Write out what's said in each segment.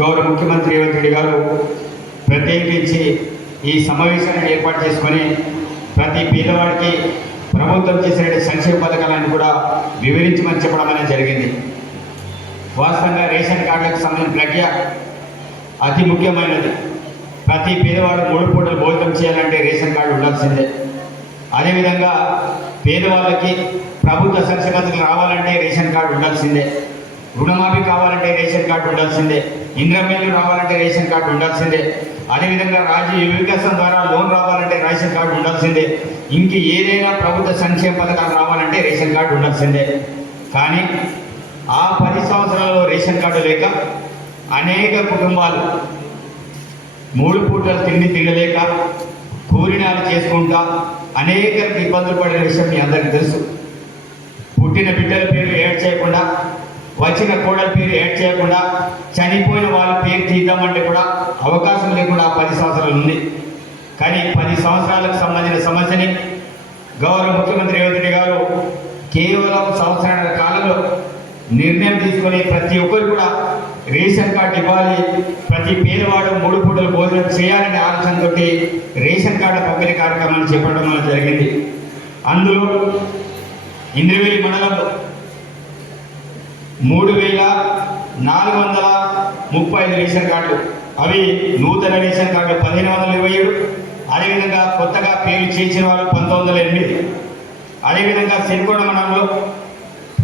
గౌరవ ముఖ్యమంత్రి రేవంత్ రెడ్డి గారు ప్రత్యేకించి ఈ సమావేశాన్ని ఏర్పాటు చేసుకొని ప్రతి పేదవాడికి ప్రభుత్వం చేసిన సంక్షేమ పథకాలను కూడా వివరించమని చెప్పడం అనేది జరిగింది. వాస్తవంగా రేషన్ కార్డులకు సంబంధించిన ప్రక్రియ అతి ముఖ్యమైనది. ప్రతి పేదవాడు మూడు పూటలు భోజనం చేయాలంటే రేషన్ కార్డు ఉండాల్సిందే. అదేవిధంగా పేదవాళ్ళకి ప్రభుత్వ సంక్షేమ పథకాలు రావాలంటే రేషన్ కార్డు ఉండాల్సిందే. రుణమాఫీ కావాలంటే రేషన్ కార్డు ఉండాల్సిందే. ఇంద్రమేలు రావాలంటే రేషన్ కార్డు ఉండాల్సిందే. అదేవిధంగా రాజీ వికాసం ద్వారా లోన్ రావాలంటే రేషన్ కార్డు ఉండాల్సిందే. ఇంక ఏదైనా ప్రభుత్వ సంక్షేమ పథకాలు రావాలంటే రేషన్ కార్డు ఉండాల్సిందే. కానీ ఆ పది సంవత్సరాలలో రేషన్ కార్డు లేక అనేక కుటుంబాలు మూడు పూటలు తిండి తినలేక కూలినాలు చేసుకుంటా అనేక ఇబ్బందులు పడిన విషయం మీ అందరికీ తెలుసు. పుట్టిన బిడ్డల పేరు ఏడ్ చేయకుండా వచ్చిన కోడల పేరు యాడ్ చేయకుండా చనిపోయిన వాళ్ళ పేరు తీద్దామంటే కూడా అవకాశం లేకుండా పది సంవత్సరాలు ఉంది. కానీ పది సంవత్సరాలకు సంబంధించిన సమస్యని గౌరవ ముఖ్యమంత్రి రేవంత్ రెడ్డి గారు కేవలం సంవత్సరాల కాలంలో నిర్ణయం తీసుకొని ప్రతి ఒక్కరు కూడా రేషన్ కార్డు ఇవ్వాలి ప్రతి పేదవాడు మూడు పూటలు భోజనం చేయాలనే ఆలోచనతో రేషన్ కార్డు పంపిణీ కార్యక్రమాన్ని చేపట్టడం అనేది జరిగింది. అందులో ఇంద్రవేలి మండలంలో మూడు వేల నాలుగు వందల ముప్పై ఐదు రేషన్ కార్డులు. అవి నూతన రేషన్ కార్డు పదిహేను వందల ఇరవై ఏడు. అదేవిధంగా కొత్తగా పేర్లు చేసిన వాళ్ళు పంతొమ్మిది వందల ఎనిమిది. అదేవిధంగా సిరికొండ మండలంలో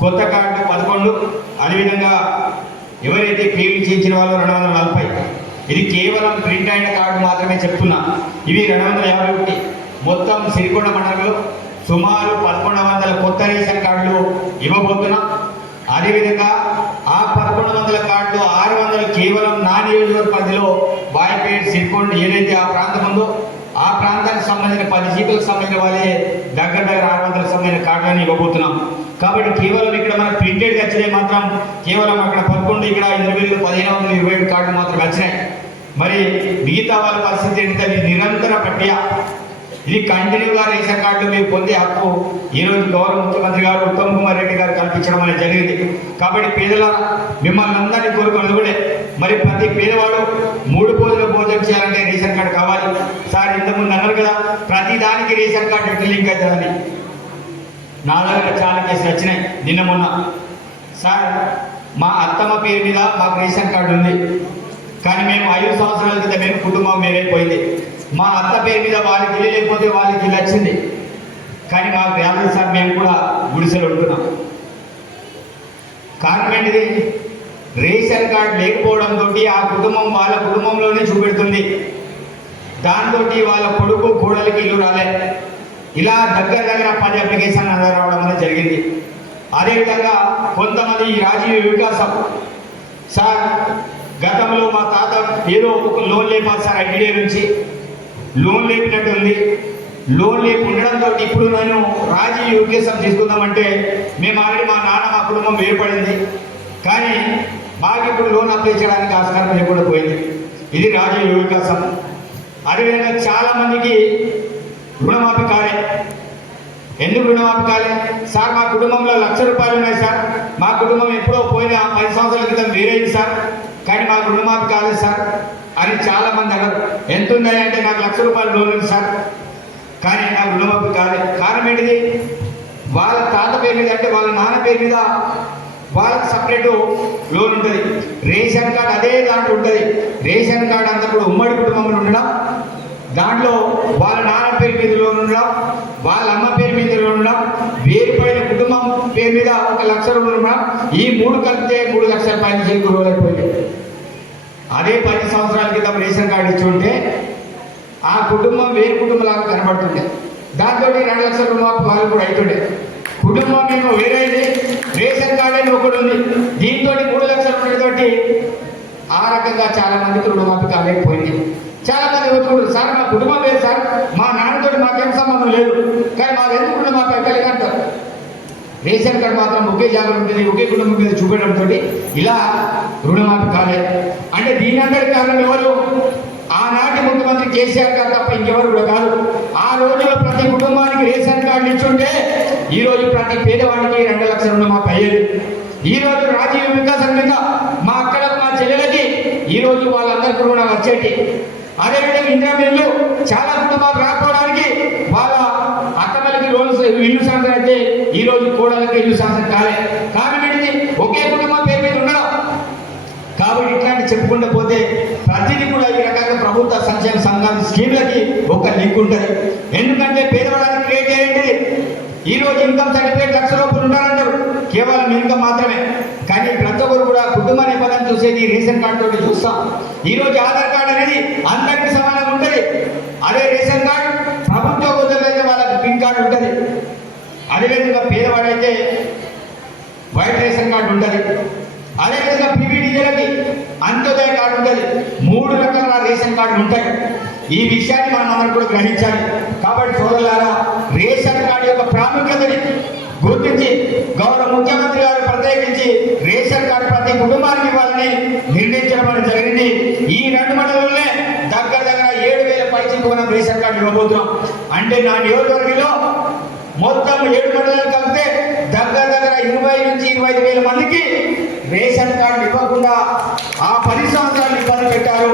కొత్త కార్డు పదకొండు. అదేవిధంగా ఎవరైతే పేర్లు చేయించిన వాళ్ళు రెండు వందల నలభై. ఇది కేవలం ప్రింట్ అయిన కార్డు మాత్రమే చెప్తున్నా. ఇవి రెండు వందల యాభై ఒకటి. మొత్తం సిరికొండ మండలంలో సుమారు పదకొండు వందల కొత్త రేషన్ కార్డులు ఇవ్వబోతున్నాం. అదేవిధంగా ఆ పదకొండు వందల కార్డు ఆరు వందలు కేవలం నా నియోజకవర్గ పరిధిలో బాయిపేట్ సిరికొండ ఏదైతే ఆ ప్రాంతం ఉందో ఆ ప్రాంతానికి సంబంధించిన పది జీపులకు సంబంధించిన వాళ్ళే దగ్గర దగ్గర ఆరు వందలకు సంబంధించిన కార్డులను ఇవ్వబోతున్నాం. కాబట్టి కేవలం ఇక్కడ మనకు ప్రింటెడ్ వచ్చినాయి మాత్రం కేవలం అక్కడ పదకొండు ఇక్కడ ఇరవై వేలు పదిహేను వందల ఇరవై ఏడు కార్డులు మాత్రం వచ్చినాయి. మరి మిగతా వాళ్ళ పరిస్థితి ఏంటంటే నిరంతర ప్రక్రియ. ఇది కంటిన్యూగా రేషన్ కార్డు మీరు పొందే హక్కు ఈ రోజు గౌరవ ముఖ్యమంత్రి గారు ఉత్తమ్ కుమార్ రెడ్డి గారు కల్పించడం అనేది జరిగింది. కాబట్టి పేదల మిమ్మల్ని అందరినీ కోరుకున్నది కూడా మరి ప్రతి పేదవాడు మూడు పూజలు భోజనం చేయాలంటే రేషన్ కార్డు కావాలి. సార్ ఇంతకుముందు అన్నారు కదా ప్రతి దానికి రేషన్ కార్డు లింక్ అవుతుందని నా దగ్గర చాలా కేసులు వచ్చినాయి నిన్న మొన్న. సార్ మా అత్తమ్మ పేరు మీద మాకు రేషన్ కార్డు ఉంది. కానీ మేము ఐదు సంవత్సరాల క్రితం మేము కుటుంబం మేరైపోయింది మా అత్త పేరు మీద వాళ్ళకి ఇల్లు లేకపోతే వాళ్ళకి ఇల్లు వచ్చింది. కానీ మా రాలేదు సార్ మేము కూడా గుడిసెలు ఉంటున్నాం. కారణం ఏంటిది? రేషన్ కార్డు లేకపోవడంతో ఆ కుటుంబం వాళ్ళ కుటుంబంలోనే చూపెడుతుంది. దాంతో వాళ్ళ కొడుకు కోడలికి ఇల్లు రాలే. ఇలా దగ్గర దగ్గర పది అప్లికేషన్ రావడం అనేది జరిగింది. అదేవిధంగా కొంతమంది ఈ రాజీవ్ వికాసం. సార్ గతంలో మా తాత ఏదో ఒక లోన్ లేపారు సార్ ఐటీడీ నుంచి. లోన్ లేపినట్టు ఉంది. లోన్ లేపు ఉండడంతో ఇప్పుడు నేను రాజీ వికాసం తీసుకుందామంటే మేము ఆల్రెడీ మా నాన్న మా కుటుంబం వేరుపడింది. కానీ మాకు ఇప్పుడు లోన్ అప్లై చేయడానికి ఆస్కారం లేకుండా పోయింది. ఇది రాజీవ్ వికాసం అదేవిధంగా చాలా మందికి రుణమాఫీ కాలే. ఎందుకు రుణమాఫీ కాలే? సార్ మా కుటుంబంలో లక్ష రూపాయలు ఉన్నాయి సార్. మా కుటుంబం ఎప్పుడో పోయిన పది సంవత్సరాల క్రితం వేరేది సార్. కానీ మాకు రుణమాఫీ కాలేదు సార్. అని చాలా మంది అన్నారు. ఎంత ఉన్నాయి అంటే నాకు లక్ష రూపాయలు లోన్ ఉంది సార్. కానీ నాకు రుణమాఫీ కాలేదు కారణం ఏంటిది? వాళ్ళ తాత పేరు మీద అంటే వాళ్ళ నాన్న పేరు మీద వాళ్ళకి సపరేట్ లోన్ ఉంటుంది. రేషన్ కార్డు అదే దాంట్లో ఉంటుంది. రేషన్ కార్డు అంతా కూడా ఉమ్మడి కుటుంబంలో ఉండడం దాంట్లో వాళ్ళ నాన్న పేరు మీద లోన్ ఉండడం వాళ్ళ అమ్మ పేరు మీద లోన్ ఉండడం వేరుపడిన కుటుంబం పేరు మీద ఒక లక్ష రూపాయలు ఉండడం ఈ మూడు కలిపితే మూడు లక్షల పైన చేకూరు అదే పది సంవత్సరాల క్రితం రేషన్ కార్డు ఇచ్చి ఉంటే ఆ కుటుంబం వేరు కుటుంబంలాగా కనబడుతుండే. దాంతో రెండు లక్షల రూపాయలు వాళ్ళు కూడా అవుతుండే కుటుంబం మేము వేరైంది రేషన్ కార్డు అని ఒకటి ఉంది. దీంతో మూడు లక్షలు రూపాయలతోటి ఆ రకంగా చాలా మందికి రుణమాఫీ కాలేకపోయింది. చాలా మంది సార్ మా కుటుంబం లేదు సార్. మా నాన్నతోటి మాకేం సంబంధం లేదు. కానీ మాకు ఎందుకు రుణమాఫీ ఎక్కడికి అంటారు. రేషన్ కార్డు మాత్రం ఒకే జాగ్రత్త ఉంటుంది ఒకే కుటుంబం మీద చూపెట్టడంతో ఇలా రుణమాఫీ కాలేదు అంటే దీని అందరి కారణం ఎవరు? ఆనాటి ముఖ్యమంత్రి కేసీఆర్ గారు తప్ప ఇంకెవరు కూడా కాదు. ఆ రోజుల్లో ప్రతి కుటుంబానికి రేషన్ కార్డు ఇచ్చుంటే ఈ రోజు ప్రతి పేదవాడికి రెండు లక్షల రుణమాఫీ అయ్యేది. ఈ రోజు రాజీవ్ వికాసం మీద మా అక్కలకు మా చెల్లెలకి ఈ రోజు వాళ్ళందరికీ రుణాలు వచ్చేటి. అదేవిధంగా ఇందిరా చాలా కుటుంబాలు రాకపోవడానికి వాళ్ళ అత్తమ్మలకి లోన్స్ ఇల్లు శాంతం అయితే ఈ రోజు కోడలకి ఇల్లు శాంతం కాలే. కానీ చెప్పుకుంటూ పోతే ప్రతిదీ కూడా ఈ రకంగా ప్రభుత్వ సంక్షేమ సంఘాల స్కీమ్లకి ఒక లింక్ ఉంటుంది. ఎందుకంటే పేదవాళ్ళని క్రియేట్ చేయండి. ఈ రోజు ఇన్కమ్ సర్టిఫికేట్ లక్ష రూపాయలు ఉంటారంటారు. కేవలం ఇన్కమ్ మాత్రమే. కానీ ప్రతి ఒక్కరు కూడా కుటుంబ నిబంధన చూసేది రేషన్ కార్డు తోటి చూస్తాం. ఈ రోజు ఆధార్ కార్డు అనేది అందరికీ సమానంగా ఉంటుంది. అదే రేషన్ కార్డు ప్రభుత్వ ఉద్యోగులైతే వాళ్ళకి పిన్ కార్డు ఉంటుంది. అదేవిధంగా పేదవాడైతే వైట్ రేషన్ కార్డు ఉంటుంది. అదేవిధంగా పీవీడీలకి అంత్యోదయ కార్డు ఉంటుంది. మూడు రకాల రేషన్ కార్డులు ఉంటాయి. ఈ విషయాన్ని మనం అందరం కూడా గ్రహించాలి. కాబట్టి సోదరులారా రేషన్ కార్డు యొక్క ప్రాముఖ్యతని గుర్తించి గౌరవ ముఖ్యమంత్రి గారు ప్రత్యేకించి రేషన్ కార్డు ప్రతి కుటుంబానికి ఇవ్వాలని నిర్ణయించడం జరిగింది. ఈ రెండు మండలంలోనే దగ్గర దగ్గర ఏడు వేల పైసలకు మనం రేషన్ కార్డు ఇవ్వబోతున్నాం. అంటే నా నియోజకవర్గంలో మొత్తం ఏడు మండలాలు కలిపితే ఇరవై నుంచి ఇరవై ఐదు వేల మందికి రేషన్ కార్డు ఇవ్వకుండా ఆ పది సంవత్సరాలు ఇబ్బంది పెట్టారు.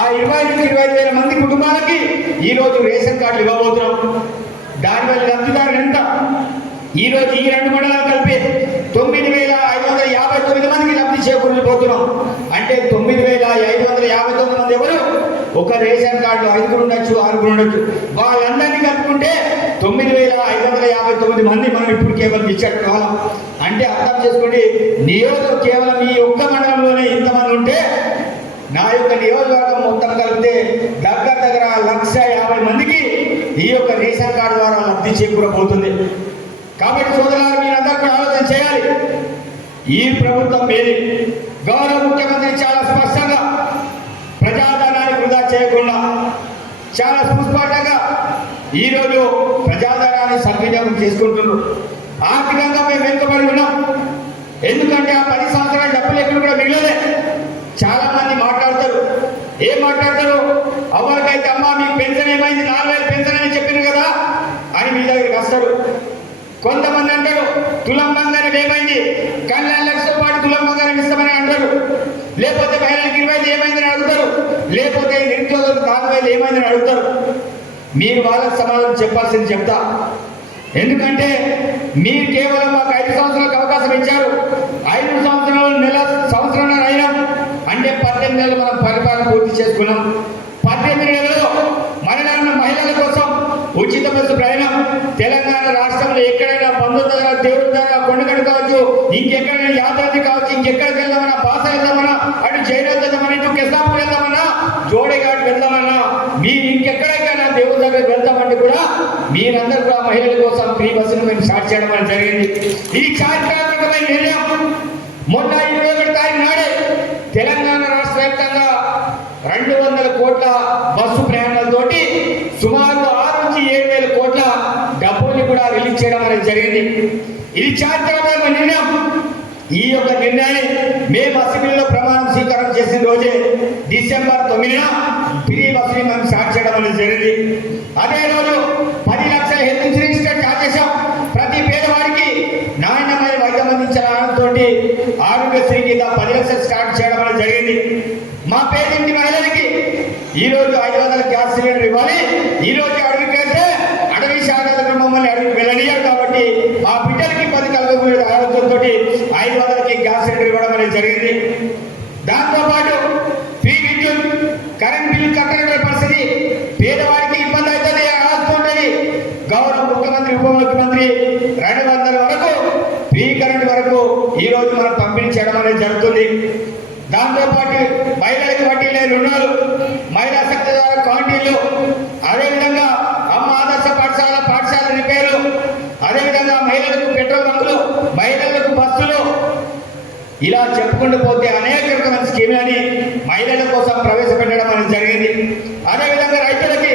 ఆ ఇరవై నుంచి ఇరవై ఐదు వేల మంది కుటుంబాలకి ఈ రోజు రేషన్ కార్డులు ఇవ్వబోతున్నాం. దానివల్ల లబ్ధిదారులు ఎంత? ఈ రోజు ఈ రెండు మండలాలు కలిపి తొమ్మిది వేల ఐదు వందల యాభై తొమ్మిది మందికి లబ్ధి చేకూరిపోతున్నాం. అంటే తొమ్మిది వేల ఐదు వందల యాభై తొమ్మిది ఒక రేషన్ కార్డు ఐదుగురు ఉండొచ్చు ఆరుగురు ఉండొచ్చు. వాళ్ళందరినీ కలుపుకుంటే తొమ్మిది వేల ఐదు వందల యాభై తొమ్మిది మంది మనం ఇప్పుడు కేవలం ఇచ్చాడు కాలం. అంటే అర్థం చేసుకోండి నియోజకం కేవలం ఈ ఒక్క మండలంలోనే ఇంతమంది ఉంటే నా యొక్క నియోజకవర్గం మొత్తం కలిపితే దగ్గర దగ్గర లక్ష యాభై మందికి ఈ యొక్క రేషన్ కార్డు ద్వారా లబ్ధి చేకూరబోతుంది. కాబట్టి సోదరులారు మీరందరూ కూడా ఆలోచన చేయాలి. ఈ ప్రభుత్వం మీది గౌరవ ముఖ్యమంత్రి చాలా స్పష్టంగా ప్రజాధనాన్ని వృధా చేయకుండా చాలా సుస్పష్టంగా ఈరోజు ప్రజాధనాన్ని సద్వినియోగం చేసుకుంటున్నారు. ఆర్థికంగా మేము వెనుకబడి ఉన్నాం. ఎందుకంటే ఆ పది సంవత్సరాలు డబ్బులు ఎక్కడ కూడా మిగలలే. చాలా మంది మాట్లాడతారు. ఏం మాట్లాడతారు? ఎవరికైతే అమ్మా మీకు పెన్షన్ ఏమైంది? నాలుగు వేలు పెన్షన్ అని చెప్పింది కదా? అని మీ దగ్గరికి వస్తారు. కొంతమంది అంటారు తులం బంగారం ఏమైంది? కళ్యాణ లక్షల పాటు తులం బంగారం ఇస్తామని అంటారు. లేకపోతే మహిళలకు ఇరవై ఏమైందని అడుగుతారు. లేకపోతే నిరుద్యోగులకు నాలుగు వేలు ఏమైందని అడుగుతారు. మీరు వాళ్ళకి సమాధానం చెప్పాల్సింది చెప్తా. ఎందుకంటే మీరు కేవలం మాకు ఐదు సంవత్సరాలకు అవకాశం ఇచ్చారు. ఐదు సంవత్సరాలు నెల సంవత్సరం అయినా అంటే పద్దెనిమిది నెలలు మనం పరిపాలన పూర్తి చేసుకున్నాం. పద్దెనిమిది నెలలో మహిళల మహిళల కోసం ఉచిత బస్సు ప్రయాణం. తెలంగాణ రాష్ట్రంలో ఎక్కడైనా బంధువు దగ్గర దేవుడి దగ్గర కొండగట్టు కావచ్చు ఇంకెక్కడైనా యాదాద్రి కావచ్చు ఇంకెక్కడికి వెళ్దామన్నా పాస వెళ్దామన్నా అటు జైలు జోడేఘాట్ వెళ్దామన్నా మీరు ఇంకెక్కడికైనా దేవుడి దగ్గర వెళ్తామంటే కూడా మీరందరూ కూడా మహిళల కోసం ఫ్రీ బస్సును మేము స్టార్ట్ చేయడం అని జరిగింది. ఈ చారిత్రాత్మకమైన నిర్ణయం మొన్న ఇరవై ఒకటి తారీఖు నాడే తెలంగాణ రాష్ట్ర వ్యాప్తంగా రెండు వందల కోట్ల బస్సు ప్రయాణాలతోటి సుమారు ఆరు నుంచి ఏడు వేల కోట్ల డబ్బుల్ని కూడా రిలీజ్ చేయడం అనేది జరిగింది. ఇది చారిత్రాత్మక నిర్ణయం ఈ యొక్క నిర్ణయాన్ని మేము అసెంబ్లీలో ప్రమాణం స్వీకారం చేసిన రోజే డిసెంబర్ తొమ్మిదిన ఫ్రీ బస్సుని మనం స్టార్ట్ చేయడం అనేది జరిగింది. అదే రోజు పది లక్షల హెల్త్ ఇన్సూరెన్స్ స్టార్ట్ చేశాం ప్రతి పేదవాడికి నాణ్యమైన వైద్యం అందించాలతో ఆరోగ్యశ్రీ కింద పది లక్షలు స్టార్ట్ చేయడం అనేది జరిగింది. మా పేదింటి మహిళలకి ఈరోజు ఐదు వందల గ్యాస్ సిలిండర్ ఇవ్వాలి. ఈ రోజు అడవికి వెళ్తే అడవి శాఖలకు మమ్మల్ని అడవికి వెళ్ళనియారు కాబట్టి మా బిడ్డలకి పది కలుగు ఆరోగ్యంతో ఐదు వందలకి గ్యాస్ సిలిండర్ ఇవ్వడం అనేది జరిగింది దాంతోపాటు ఫ్రీ విద్యుత్ కరెంట్ బిల్లు కట్టగల పరిస్థితి పేదవాడికి ఇబ్బంది అవుతుంది ఆడుతుంటుంది గౌరవ ముఖ్యమంత్రి ఉప ముఖ్యమంత్రి రెండు వందల వరకు ఫ్రీ కరెంట్ వరకు ఈ రోజు మనం పంపిణీ చేయడం అనేది జరుగుతుంది. దాంతోపాటు మహిళలకు వడ్డీ లేని రుణాలు మహిళా శక్తి ద్వారా కాంటీలు అదేవిధంగా అమ్మ ఆదర్శ పాఠశాల పాఠశాల రిపేర్లు అదేవిధంగా మహిళలకు పెట్రోల్ బంకులు మహిళలకు బస్సులు. ఇలా చెప్పుకుంటూ పోతే అనేక రకమైన స్కీములని మహిళల కోసం ప్రవేశపెట్టడం అనేది జరిగింది. అదేవిధంగా రైతులకి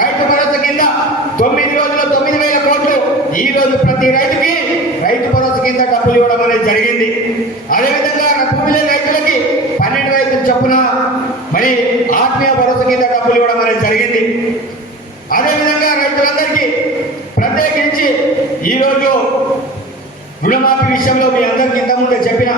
రైతు భరోసా కింద తొమ్మిది రోజులు ఈ రోజు ప్రతి రైతుకి రైతు భరోసా కింద డబ్బులు ఇవ్వడం అనేది జరిగింది. అదేవిధంగా భూమి రైతులకి పన్నెండు రైతులు చొప్పున మరి ఆత్మీయ భరోసా కింద డబ్బులు ఇవ్వడం అనేది జరిగింది. అదేవిధంగా రైతులందరికీ ప్రత్యేకించి ఈరోజు రుణమాఫీ విషయంలో మీ అందరికీ ఇంతకుముందే చెప్పిన